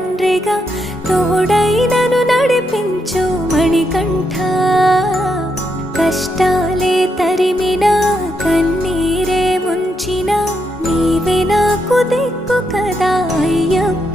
తండ్రిగా తోడై నన్ను నడిపించు మణికంఠ. కష్టాలే తరిమినా కన్నీరే ముంచిన నీవే నాకు దిక్కు కదా అయ్యప్ప.